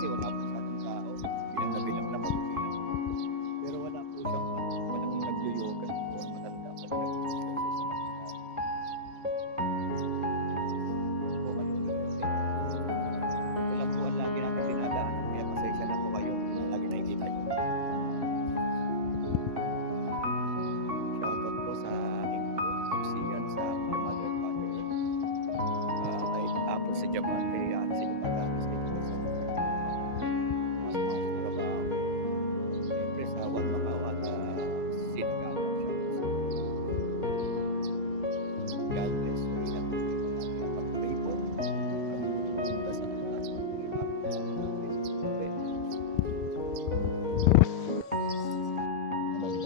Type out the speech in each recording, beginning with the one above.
kasi wala po masyadong tao. Bilang na bilang naman po bilang. Pero wala po siyang walang nagyoyoga o matanda pa na nag-exercise sa mga tao. Po manunulit. Ito lang po ang lagi natin dinadaanan. Kaya pasensya na po kayo kung lagi nakikita nyo. Shoutout po sa aking Sian sa Mother and Father Earth. Kay Apple sa Japan, kay Ate sa Japan, kay Tito sa mga trabaho. Siyempre sa One Macau at Sinagana. God bless. Ingat po kayo lagi at pag-pray po. Dasal na natin po yung iba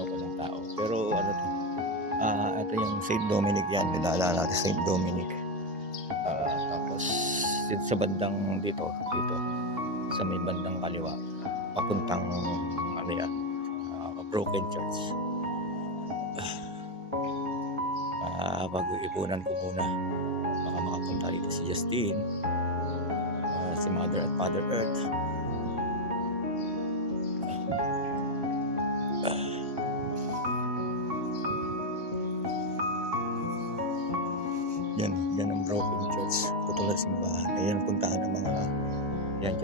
pa ng tao. Pero ano to? Ito yung St. Dominic yan. Nilaalala natin St. Dominic. Tapos sa bandang dito sa may bandang kaliwa papuntang ano yan, Broken Church. Pag-iipunan ko muna baka makapunta dito si Justine, si Mother at Father Earth. Yan ang Broken Church, putol na simbahan. Ayan puntahan ng mga dyan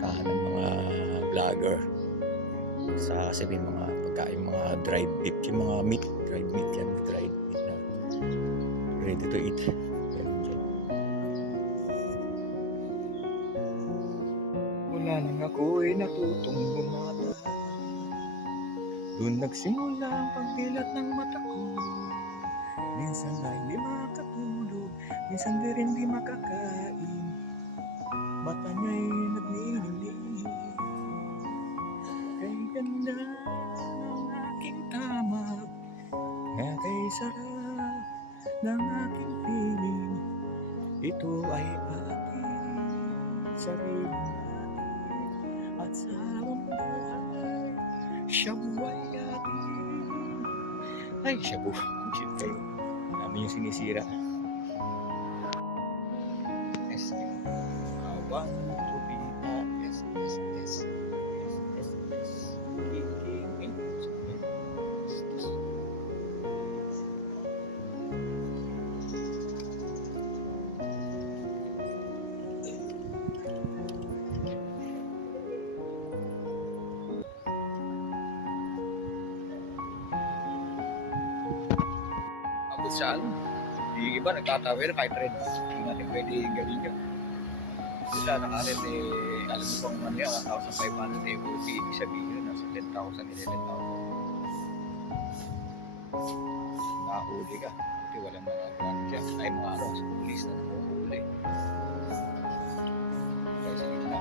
puntahan ng mga vlogger sa sabihin mga pagkain, mga dried beef, yung mga meat, dried meat yan, dried meat na ready to eat. Yan dyan. Mula nang ako'y natutong bumata, doon nagsimula ang pagdilat ng mata ko. Minsan ay di makatulog, minsan di rin di makakain. Mata niya'y nagninilig, kay ganda ng aking tama, nga kay sarap ng aking piling. Ito ay ating sarili natin, at sa buhay siya buhay atin. Ay, siya buhay. Shit kayo. Namin yung sinisira. S. I want to be a S. King. Tapos siya ano, yung iba nagtatawir kahit red. Hindi natin pwede gawin yun. Sila nakaret alam mo bang ano yan, 1,500 FOP, ibig sabihin yun, nasa 10,000, 11,000. Nakahuli ka, kasi walang mga grant dyan. Ay mga ano, sa pulis na nakuhuli. Kaya sa gitna,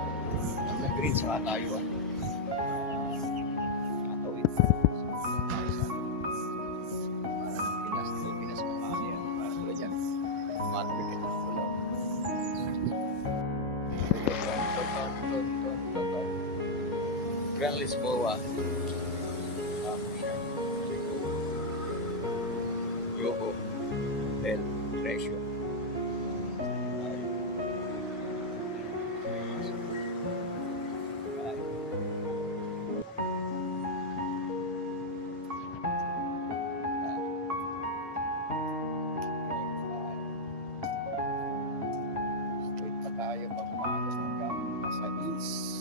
ang nag-green sa katayuan. Katawin. Pinas mamali yan, para tulad yan. Matawid ka ng ulaw. Gran Lisboa, Yoho del Treasure. Straight pa tayo pag umaga hanggang nasa east.